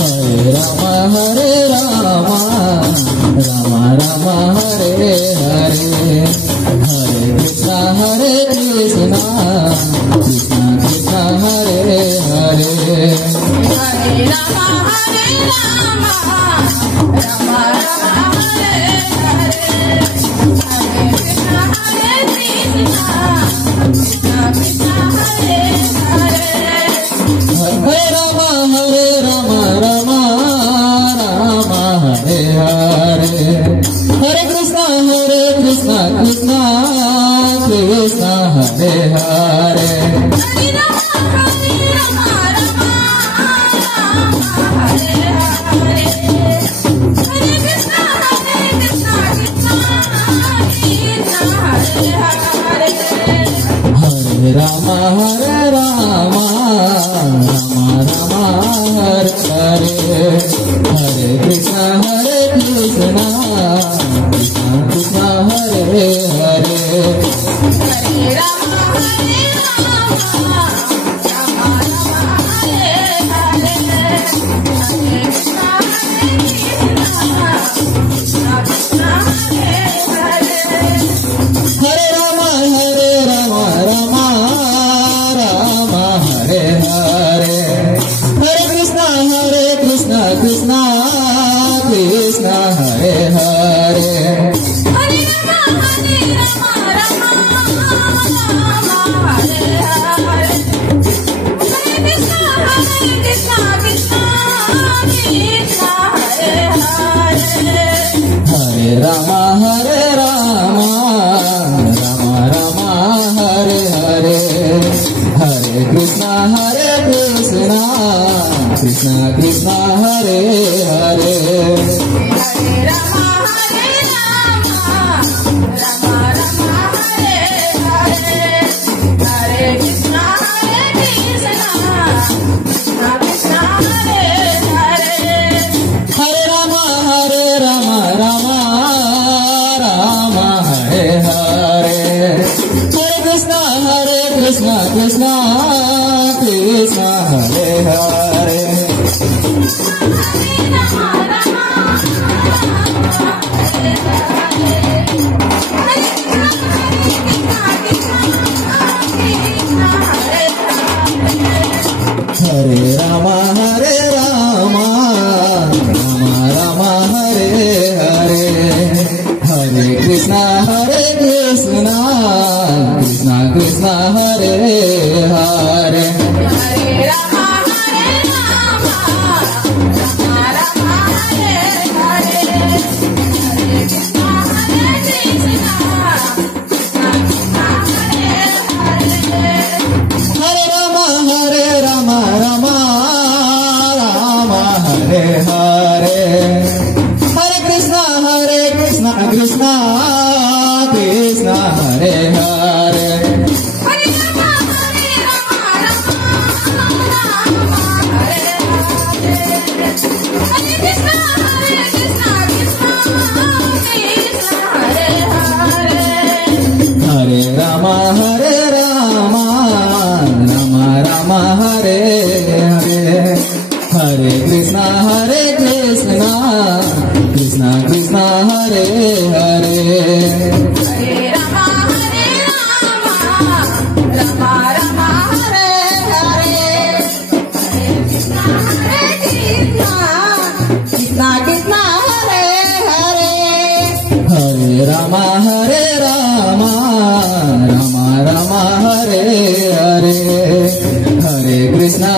Hare Rama Rama Rama Hare Hare, Hare Krishna Krishna Krishna Hare Hare. Hare Rama Rama Rama Hare Hare, Hare Krishna Krishna Krishna Hare Hare. Hare Rama Rama Rama Hare Hare, Hare Krishna Krishna Krishna Hare Hare. Hare Rama Rama Hare Hare, Hare Krishna Krishna Krishna Hare Hare. Hare Rama Rama Hare Hare, Hare Krishna Krishna Krishna Hare Hare. Hare Rama Rama Hare Hare, Hare Krishna Krishna Krishna Hare Hare. Hare Rama Rama Hare Hare, Hare Krishna Krishna Krishna Hare Hare. Hare Rama Rama Hare Hare, Hare Krishna Krishna Krishna Hare Hare. Hare Rama Rama Hare Hare, Hare Krishna Krishna Krishna Hare Hare. Hare Rama Rama Hare Hare, Hare Krishna Krishna Krishna Hare Hare. Hare Rama Rama Hare Hare, Hare Krishna Krishna Krishna Hare Hare. Hare Rama Rama Hare Hare, Hare Krishna Krishna Krishna Hare Hare. Hare Rama Rama Hare Hare, Hare Krishna Krishna Krishna Hare Hare. Hare Rama Rama Hare Hare, Hare Krishna Krishna Krishna Hare Hare. Hare Rama Hare Krishna Krishna Hare Hare. Hare Rama Rama Hare Hare, Hare Krishna Krishna Krishna Hare Hare. Hare Rama Rama Hare Hare, Hare Krishna Krishna Krishna Hare Hare. Hare Rama Rama Hare Hare, Hare Krishna